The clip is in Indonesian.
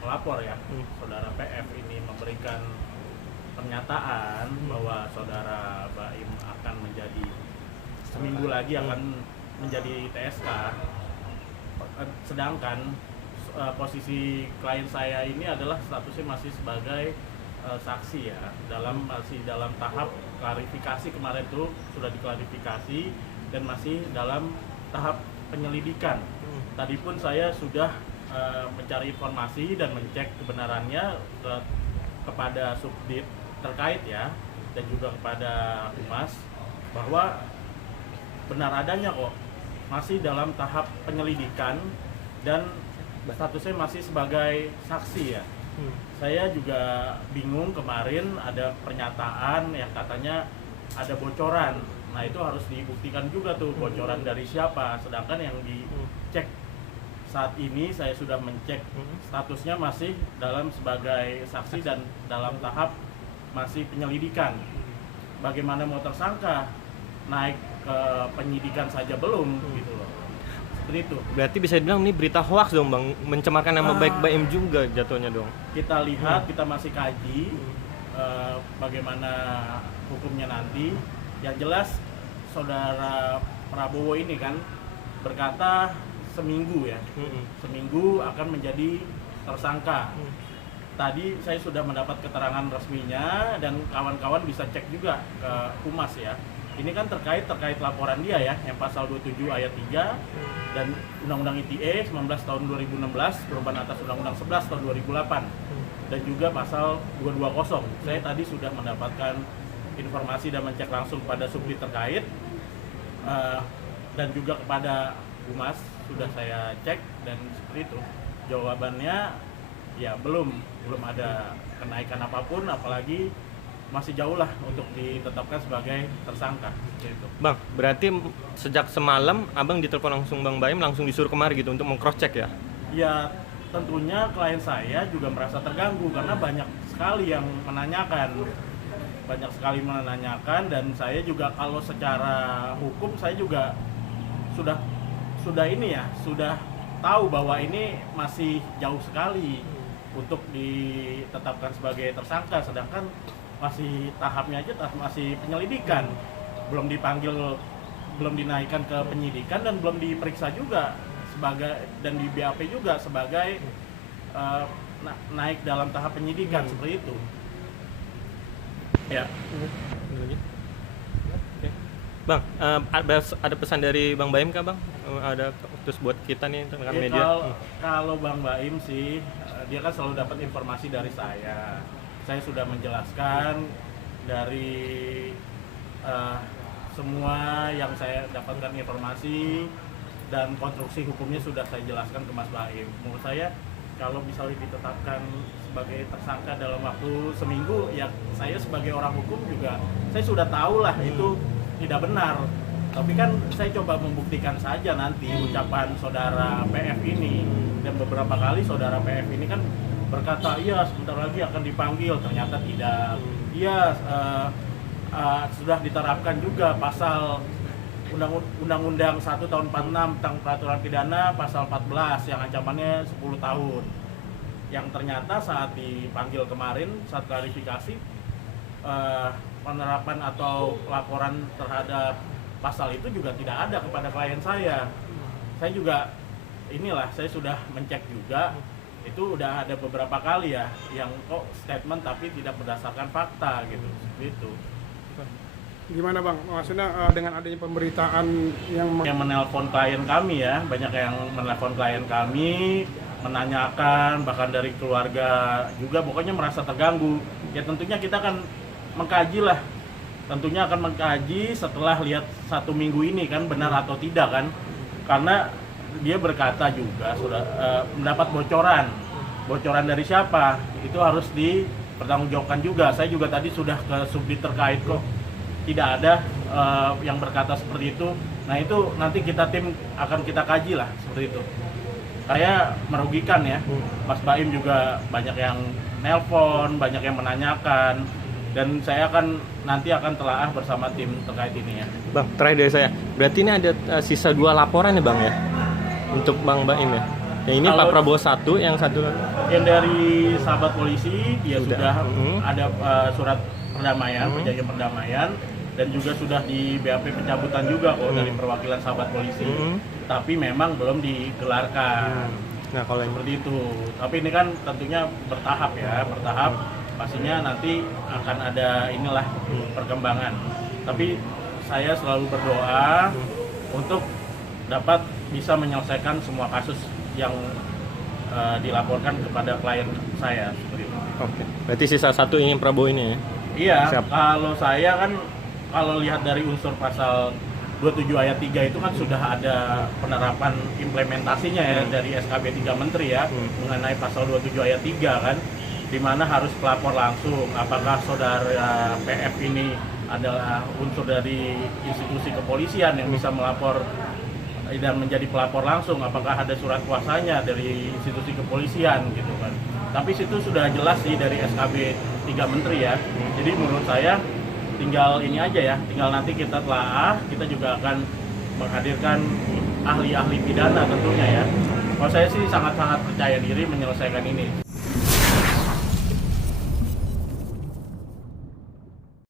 pelapor ya, saudara PF ini memberikan pernyataan bahwa saudara Baim akan menjadi seminggu lagi akan menjadi TSK, sedangkan posisi klien saya ini adalah statusnya masih sebagai saksi ya, masih dalam tahap klarifikasi. Kemarin tuh sudah diklarifikasi dan masih dalam tahap penyelidikan. Tadi pun saya sudah mencari informasi dan mencek kebenarannya kepada subdit terkait ya, dan juga kepada humas, bahwa benar adanya kok masih dalam tahap penyelidikan dan statusnya masih sebagai saksi ya. Saya juga bingung, kemarin ada pernyataan yang katanya ada bocoran. Nah itu harus dibuktikan juga tuh bocoran dari siapa. Sedangkan yang dicek saat ini, saya sudah mencek statusnya masih dalam sebagai saksi dan dalam tahap masih penyelidikan. Bagaimana mau tersangka naik ke penyidikan saja belum gitu loh. Seperti itu. Berarti bisa dibilang ini berita hoax dong Bang, mencemarkan nama baik Baim juga jatuhnya dong. Kita lihat, kita masih kaji bagaimana hukumnya nanti. Yang jelas saudara Prabowo ini kan berkata seminggu ya, seminggu akan menjadi tersangka. Tadi saya sudah mendapat keterangan resminya dan kawan-kawan bisa cek juga ke humas ya. Ini kan terkait laporan dia ya, yang pasal 27 ayat 3 dan Undang-Undang ITE 19 tahun 2016 perubahan atas Undang-Undang 11 tahun 2008 dan juga pasal 220. Saya tadi sudah mendapatkan informasi dan mencek langsung pada subdit terkait dan juga kepada humas sudah saya cek, dan seperti itu. Jawabannya ya belum ada kenaikan apapun, apalagi masih jauh lah untuk ditetapkan sebagai tersangka gitu. Bang, berarti sejak semalam Abang ditelepon langsung Bang Baim, langsung disuruh kemari gitu untuk meng-cross check ya? Ya tentunya klien saya juga merasa terganggu karena banyak sekali yang menanyakan. Dan saya juga kalau secara hukum saya juga sudah ini ya, sudah tahu bahwa ini masih jauh sekali untuk ditetapkan sebagai tersangka, sedangkan masih tahapnya aja masih penyelidikan, belum dipanggil, belum dinaikkan ke penyidikan dan belum diperiksa juga sebagai, dan di BAP juga sebagai naik dalam tahap penyidikan seperti itu. Ya. Bang, ada pesan dari Bang Baim kah Bang? Ada terus buat kita nih rekan media? Kalau Bang Baim sih, dia kan selalu dapat informasi dari saya. Saya sudah menjelaskan dari semua yang saya dapatkan informasi dan konstruksi hukumnya sudah saya jelaskan ke Mas Baim. Menurut saya kalau misalnya ditetapkan sebagai tersangka dalam waktu seminggu, ya saya sebagai orang hukum juga saya sudah tahu lah itu tidak benar. Tapi kan saya coba membuktikan saja nanti ucapan saudara PF ini, dan beberapa kali saudara PF ini kan berkata iya sebentar lagi akan dipanggil, ternyata tidak. Iya sudah diterapkan juga pasal Undang-Undang 1 tahun 46 tentang peraturan pidana pasal 14 yang ancamannya 10 tahun. Yang ternyata saat dipanggil kemarin, saat klarifikasi, penerapan atau laporan terhadap pasal itu juga tidak ada kepada klien saya. Saya juga saya sudah mencek juga, itu udah ada beberapa kali ya yang kok statement tapi tidak berdasarkan fakta gitu, seperti itu. Gimana Bang, maksudnya dengan adanya pemberitaan yang menelpon klien kami ya, banyak yang menelpon klien kami, menanyakan, bahkan dari keluarga juga pokoknya merasa terganggu. Ya tentunya kita akan mengkaji lah, tentunya akan mengkaji setelah lihat 1 minggu ini kan benar atau tidak kan, karena dia berkata juga sudah mendapat bocoran dari siapa, itu harus dipertanggungjawabkan juga. Saya juga tadi sudah ke subdit terkait kok tidak ada yang berkata seperti itu. Nah itu nanti tim akan kita kaji lah seperti itu. Saya merugikan ya, Mas Baim juga banyak yang nelpon, banyak yang menanyakan, dan saya nanti akan telaah bersama tim terkait ini ya. Bang, terakhir dari saya, berarti ini ada sisa 2 laporan ya Bang ya untuk Bang Baim ya? Yang ini Pak Kalau- Prabowo 1, yang satu lagi. Yang dari sahabat polisi dia Sudah. sudah ada surat perdamaian, perjanjian perdamaian, dan juga sudah di BAP pencabutan juga kok dari perwakilan sahabat polisi. Tapi memang belum digelarkan. Nah, kalau yang Seperti itu. Tapi ini kan tentunya bertahap ya, bertahap. Pastinya nanti akan ada inilah perkembangan. Tapi saya selalu berdoa untuk dapat bisa menyelesaikan semua kasus yang dilaporkan kepada klien saya seperti itu. Oke. Berarti sisa satu ingin Prabowo ini ya. Iya, Siap. kalau saya kan kalau lihat dari unsur pasal 27 ayat 3 itu kan sudah ada penerapan implementasinya ya dari SKB 3 Menteri ya mengenai pasal 27 ayat 3 kan, di mana harus pelapor langsung. Apakah saudara PF ini adalah unsur dari institusi kepolisian yang bisa melapor dan menjadi pelapor langsung, apakah ada surat kuasanya dari institusi kepolisian gitu kan. Tapi situ sudah jelas sih dari SKB 3 Menteri ya. Jadi menurut saya tinggal ini aja ya, tinggal nanti kita telah kita juga akan menghadirkan ahli-ahli pidana tentunya ya. Kalau saya sih sangat-sangat percaya diri menyelesaikan ini.